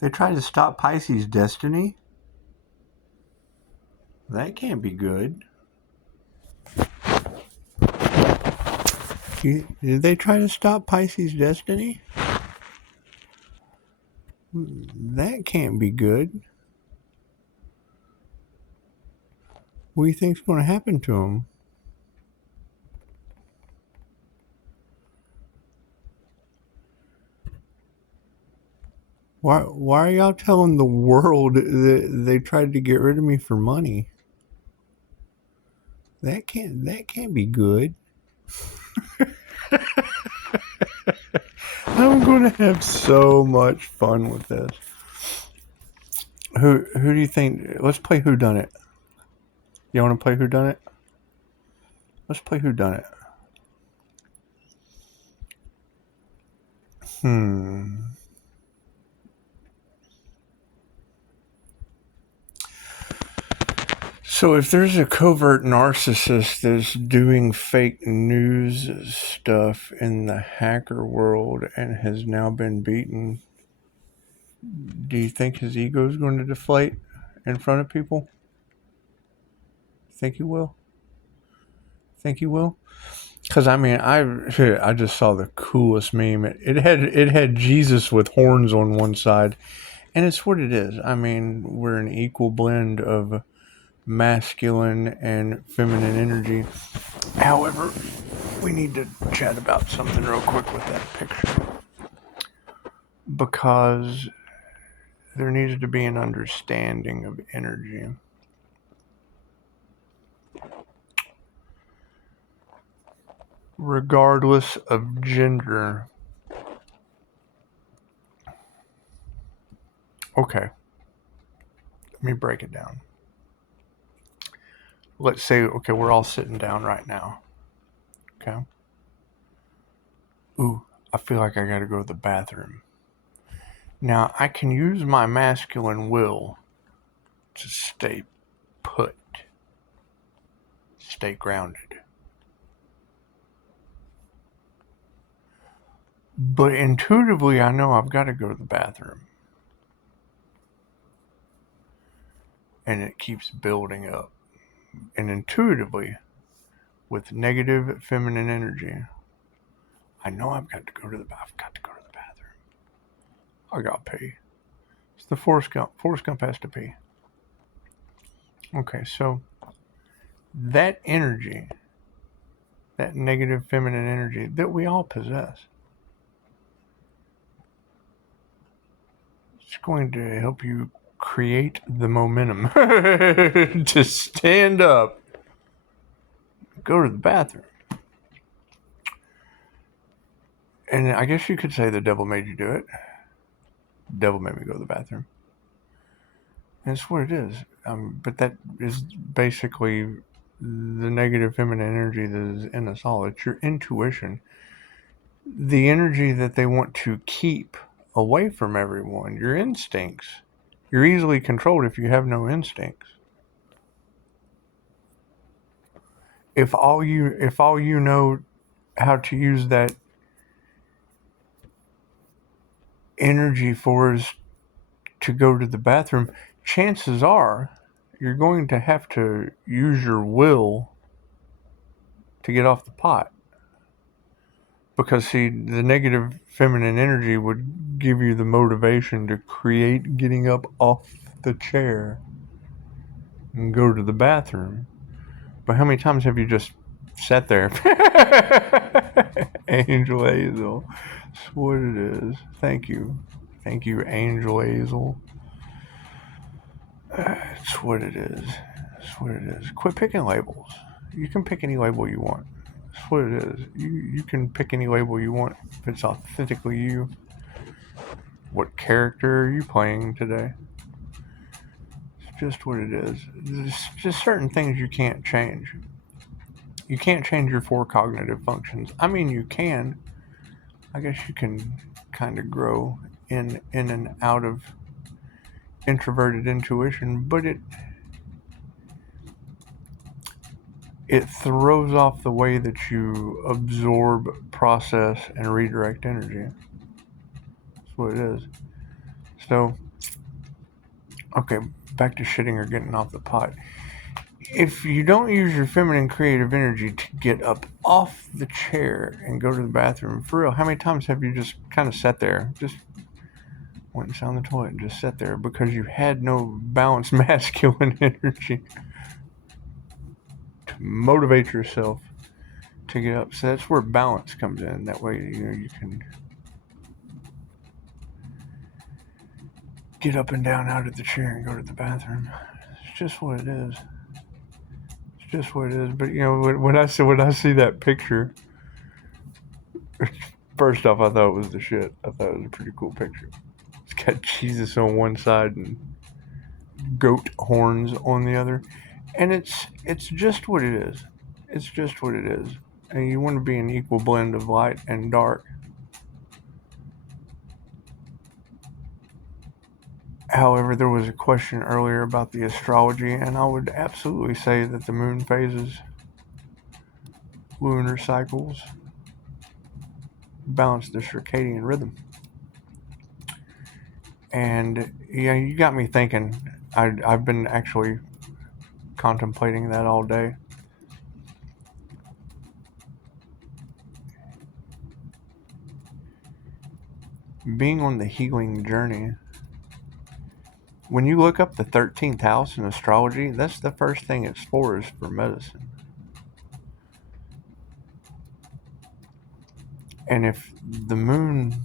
They tried to stop Pisces' destiny? That can't be good. Did they try to stop Pisces' destiny? That can't be good. What do you think's going to happen to them? Why are y'all telling the world that they tried to get rid of me for money? That can't be good. I'm going to have so much fun with this. Who do you think? Let's play Who Done It. You want to play Who Done It? Let's play Who Done It. So if there's a covert narcissist that's doing fake news stuff in the hacker world and has now been beaten, do you think his ego is going to deflate in front of people? Think he will? Think he will? Because I mean, I just saw the coolest meme. It had Jesus with horns on one side, and it's what it is. I mean, we're an equal blend of masculine and feminine energy. However, we need to chat about something real quick with that picture, because there needs to be an understanding of energy. Regardless of gender. Okay, let me break it down. Let's say, okay, we're all sitting down right now. Okay. Ooh, I feel like I gotta go to the bathroom. Now, I can use my masculine will to stay put, stay grounded. But intuitively, I know I've got to go to the bathroom. And it keeps building up. And intuitively, with negative feminine energy, I know I've got to go to the bathroom. I got to pee. It's the Forrest Gump. Forrest Gump has to pee. Okay, so that energy, that negative feminine energy that we all possess, it's going to help you create the momentum to stand up, go to the bathroom. And I guess you could say the devil made you do it. The devil made me go to the bathroom. And it's what it is. But that is basically the negative feminine energy that is in us all. It's your intuition. The energy that they want to keep away from everyone. Your instincts. You're easily controlled if you have no instincts. If all you know how to use that energy for is to go to the bathroom, chances are you're going to have to use your will to get off the pot. Because, see, the negative feminine energy would give you the motivation to create getting up off the chair and go to the bathroom. But how many times have you just sat there? Angel Hazel. That's what it is. Thank you. Thank you, Angel Hazel. It's what it is. It's what it is. Quit picking labels. You can pick any label you want. That's what it is. You can pick any label you want if it's authentically you. What character are you playing today? It's just what it is. There's just certain things you can't change. You can't change your 4 cognitive functions. I mean, you can. I guess you can kind of grow in and out of introverted intuition, but it throws off the way that you absorb, process, and redirect energy. That's what it is. So Okay, back to shitting or getting off the pot. If you don't use your feminine creative energy to get up off the chair and go to the bathroom, for real, how many times have you just kind of sat there, just went and sat on the toilet and just sat there because you had no balanced masculine energy to motivate yourself to get up? So that's where balance comes in. That way, you can get up and down out of the chair and go to the bathroom. It's just what it is. It's just what it is. But when I see that picture, first off, I thought it was the shit. I thought it was a pretty cool picture. It's got Jesus on one side and goat horns on the other, and it's just what it is. It's just what it is. And you want to be an equal blend of light and dark. However, there was a question earlier about the astrology, and I would absolutely say that the moon phases, lunar cycles, balance the circadian rhythm. And you got me thinking. I've been actually contemplating that all day. Being on the healing journey, when you look up the 13th house in astrology, that's the first thing it's for, is for medicine. And if the moon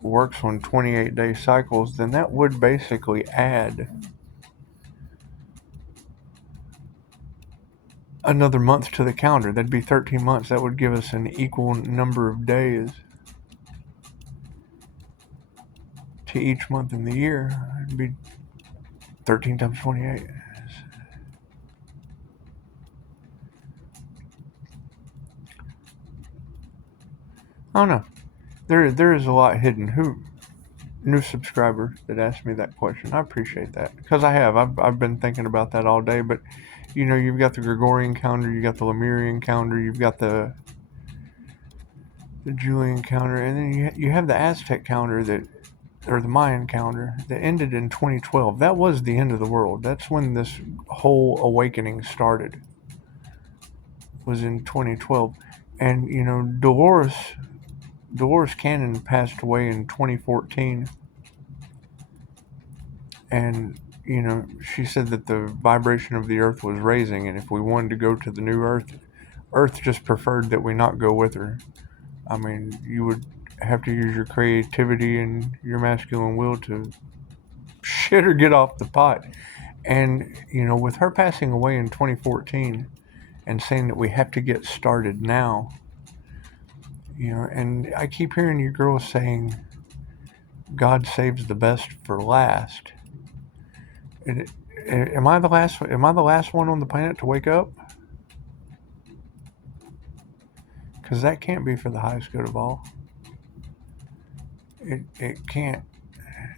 works on 28-day cycles, then that would basically add another month to the calendar. That'd be 13 months. That would give us an equal number of days to each month in the year. It'd be 13 times 28. I don't know. There is a lot hidden. New subscriber that asked me that question. I appreciate that, because I've been thinking about that all day. But you've got the Gregorian calendar, you got the Lemurian calendar, you've got the Julian calendar, and then you have the Aztec calendar or the Mayan calendar that ended in 2012. That was the end of the world. That's when this whole awakening started. Was in 2012, and Dolores Cannon passed away in 2014, and she said that the vibration of the earth was raising, and if we wanted to go to the new earth just preferred that we not go with her. I mean, you would have to use your creativity and your masculine will to shit or get off the pot. And with her passing away in 2014 and saying that we have to get started now, and I keep hearing you girls saying God saves the best for last. Am I the last one on the planet to wake up? Because that can't be for the highest good of all. It can't.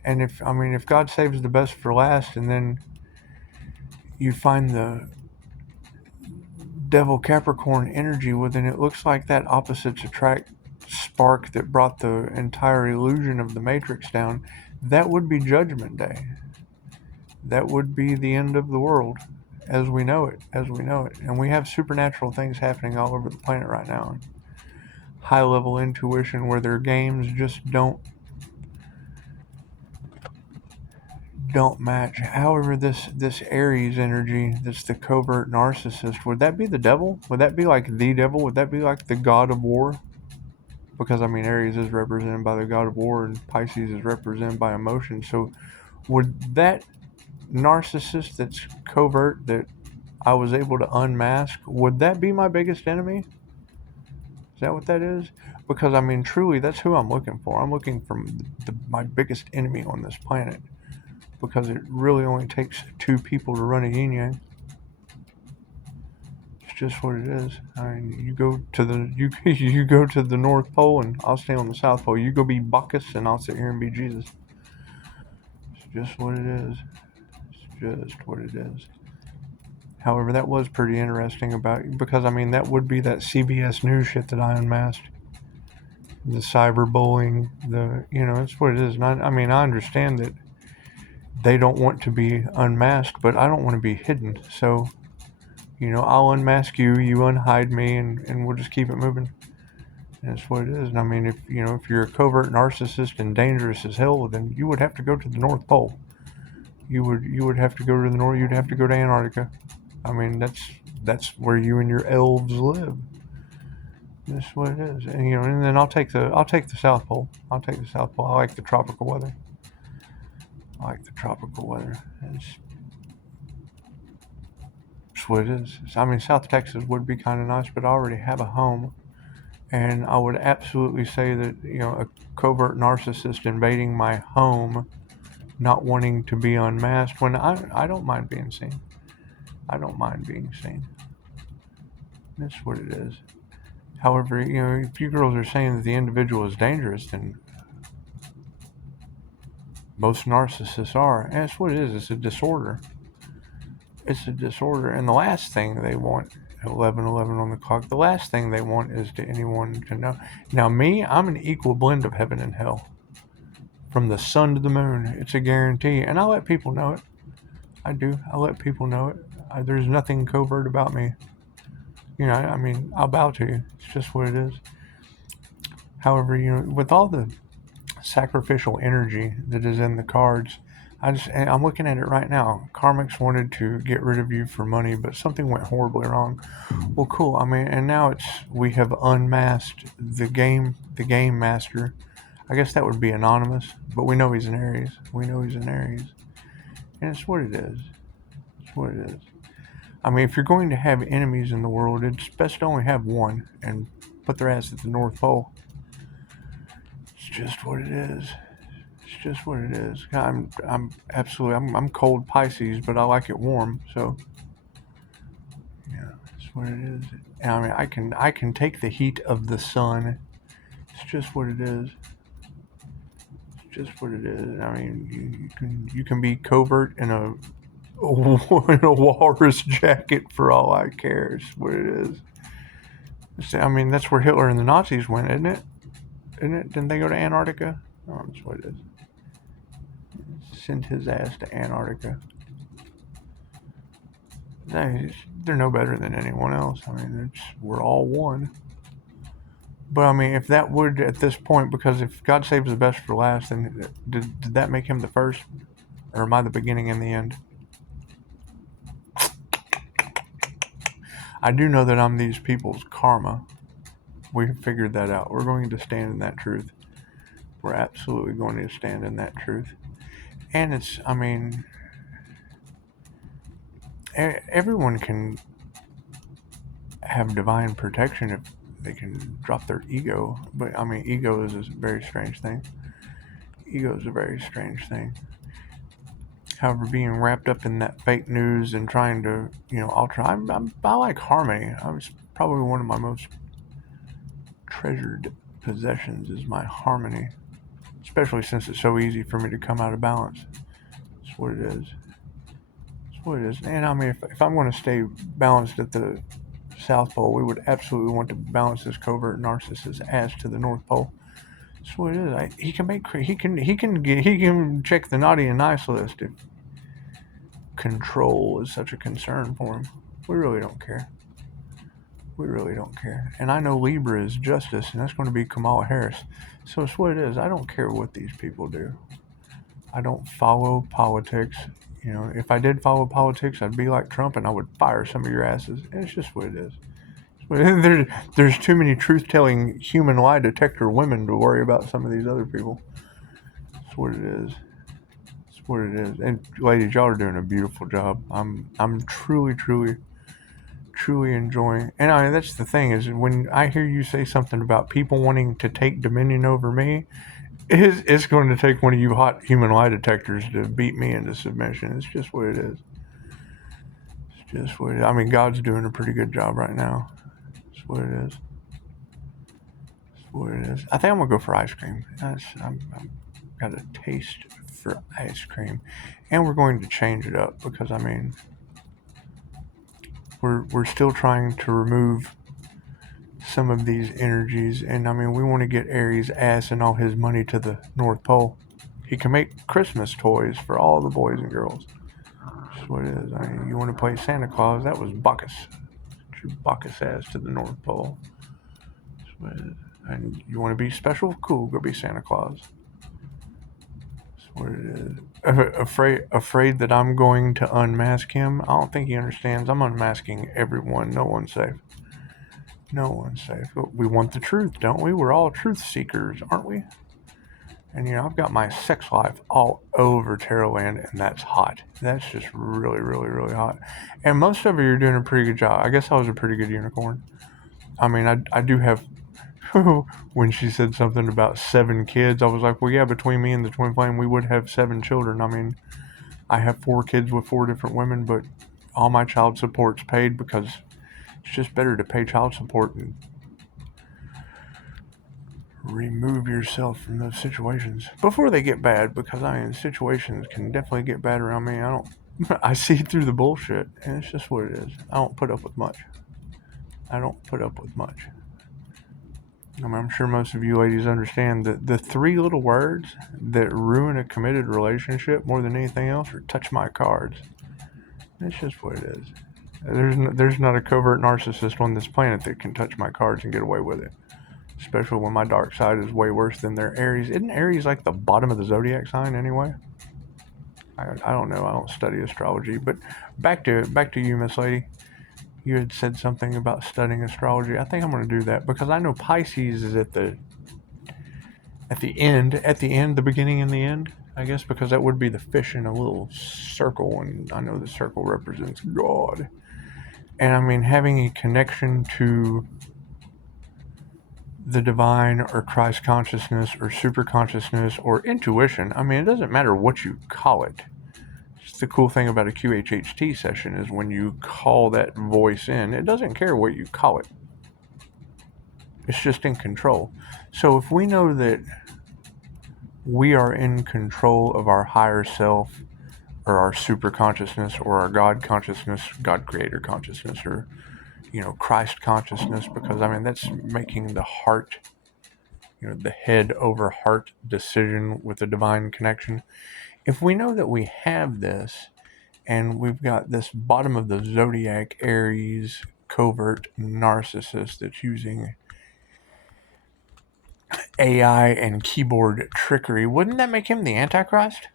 And if God saves the best for last, and then you find the Devil Capricorn energy, well, then it looks like that opposites attract spark that brought the entire illusion of the Matrix down. That would be Judgment Day. That would be the end of the world as we know it. And we have supernatural things happening all over the planet right now. High level intuition where their games just don't match. However, this Aries energy, that's the covert narcissist, would that be the devil? Would that be like the devil? Would that be like the god of war? Because Aries is represented by the god of war, and Pisces is represented by emotion. So would that narcissist that's covert, that I was able to unmask, would that be my biggest enemy? Is that what that is? Because truly, that's who I'm looking for. I'm looking for my biggest enemy on this planet, because it really only takes two people to run a yin yang. It's just what it is. You go to the you go to the North Pole, and I'll stay on the South Pole. You go be Bacchus, and I'll sit here and be Jesus. It's just what it is. It's just what it is. However, that was pretty interesting because that would be that CBS News shit that I unmasked. The cyberbullying, it's what it is. And I understand that they don't want to be unmasked, but I don't want to be hidden. So, I'll unmask you, you unhide me, and we'll just keep it moving. And that's what it is. And I mean, if you're a covert narcissist and dangerous as hell, then you would have to go to the North Pole. You would have to go to the North. You'd have to go to Antarctica. I mean, that's where you and your elves live. That's what it is. And then I'll take the South Pole. I'll take the South Pole. I like the tropical weather. It's what it is. I mean, South Texas would be kind of nice, but I already have a home. And I would absolutely say that, a covert narcissist invading my home, not wanting to be unmasked, when I don't mind being seen. I don't mind being seen. That's what it is. However, if you girls are saying that the individual is dangerous, then most narcissists are. And that's what it is. It's a disorder. And the last thing they want, 11:11 on the clock, the last thing they want is to anyone to know. Now, me, I'm an equal blend of heaven and hell. From the sun to the moon, it's a guarantee. And I let people know it. I do. I let people know it. There's nothing covert about me. I mean, I'll bow to you. It's just what it is. However, with all the sacrificial energy that is in the cards, I'm looking at it right now. Karmics wanted to get rid of you for money, but something went horribly wrong. Well, cool. I mean, and now we have unmasked the game master. I guess that would be anonymous, but we know he's an Aries. And it's what it is. I mean, if you're going to have enemies in the world, it's best to only have one and put their ass at the North Pole. It's just what it is. I'm cold Pisces, but I like it warm. So yeah, that's what it is. And I mean, I can take the heat of the sun. It's just what it is. I mean, you can be covert in a walrus jacket for all I care. It's what it is. I mean, that's where Hitler and the Nazis went, isn't it? Didn't they go to Antarctica? Oh, that's what it is. Sent his ass to Antarctica. They're no better than anyone else. I mean, we're all one. But I mean, if that would, at this point, because if God saves the best for last, then did that make him the first? Or am I the beginning and the end? I do know that I'm these people's karma. We figured that out. We're going to stand in that truth. We're absolutely going to stand in that truth. And everyone can have divine protection if they can drop their ego. But I mean, ego is a very strange thing. However, being wrapped up in that fake news and trying to, alter, I like harmony. It's probably one of my most treasured possessions is my harmony, especially since it's so easy for me to come out of balance. It's what it is. And I mean, if I'm going to stay balanced at the South Pole, we would absolutely want to balance this covert narcissist ass to the North Pole. That's what it is. He can check the naughty and nice list if control is such a concern for him. We really don't care. And I know Libra is justice, and that's going to be Kamala Harris. So it's what it is. I don't care what these people do. I don't follow politics. If I did follow politics, I'd be like Trump, and I would fire some of your asses. And it's just what it is. There's too many truth-telling human lie detector women to worry about some of these other people. That's what it is. And ladies, y'all are doing a beautiful job. I'm truly enjoying. And I mean, that's the thing is when I hear you say something about people wanting to take dominion over me, it's going to take one of you hot human lie detectors to beat me into submission. It's just what it is. I mean, God's doing a pretty good job right now. It's what it is. I think I'm going to go for ice cream. I've got a taste for ice cream. And we're going to change it up because, I mean, we're still trying to remove some of these energies. And, I mean, we want to get Aries' ass and all his money to the North Pole. He can make Christmas toys for all the boys and girls. That's what it is. I mean, you want to play Santa Claus? That was Bacchus. Get your Bacchus ass to the North Pole. That's what it is. And you want to be special? Cool, go be Santa Claus. That's what it is. Afraid that I'm going to unmask him? I don't think he understands. I'm unmasking everyone. No one's safe. No one's safe. We want the truth, don't we? We're all truth seekers, aren't we? And, I've got my sex life all over Terrorland, and that's hot. That's just really, really, really hot. And most of you are doing a pretty good job. I guess I was a pretty good unicorn. I mean, I do have... when she said something about 7 kids, I was like, well, yeah, between me and the twin flame, we would have 7 children. I mean, I have 4 kids with 4 different women, but all my child support's paid because it's just better to pay child support and remove yourself from those situations before they get bad, because situations can definitely get bad around me. I see through the bullshit, and it's just what it is. I don't put up with much. I mean, I'm sure most of you ladies understand that the 3 little words that ruin a committed relationship more than anything else are touch my cards. It's just what it is. There's not a covert narcissist on this planet that can touch my cards and get away with it. Especially when my dark side is way worse than their Aries. Isn't Aries like the bottom of the zodiac sign anyway? I don't know. I don't study astrology. But back to you, Miss Lady. You had said something about studying astrology. I think I'm going to do that because I know Pisces is at the end, the beginning and the end, I guess, because that would be the fish in a little circle, and I know the circle represents God. And I mean, having a connection to the divine or Christ consciousness or super consciousness or intuition, I mean, it doesn't matter what you call it. The cool thing about a QHHT session is when you call that voice in, it doesn't care what you call it. It's just in control. So if we know that we are in control of our higher self or our super consciousness or our God consciousness, God creator consciousness, or, Christ consciousness, because I mean, that's making the heart, the head over heart decision with the divine connection. If we know that we have this, and we've got this bottom of the zodiac Aries covert narcissist that's using AI and keyboard trickery, wouldn't that make him the Antichrist?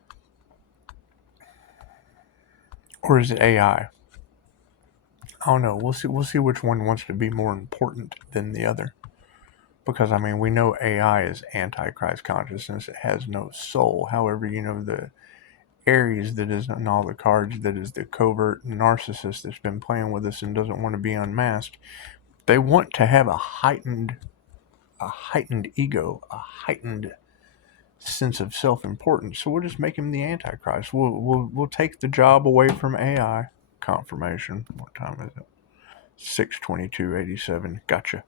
Or is it AI? I don't know. We'll see which one wants to be more important than the other. Because, I mean, we know AI is Antichrist consciousness. It has no soul. However, the Aries that is in all the cards, that is the covert narcissist that's been playing with us and doesn't want to be unmasked. They want to have a heightened ego, a heightened sense of self-importance. So we'll just make him the Antichrist. We'll take the job away from AI. Confirmation. What time is it? 6:22:87. Gotcha.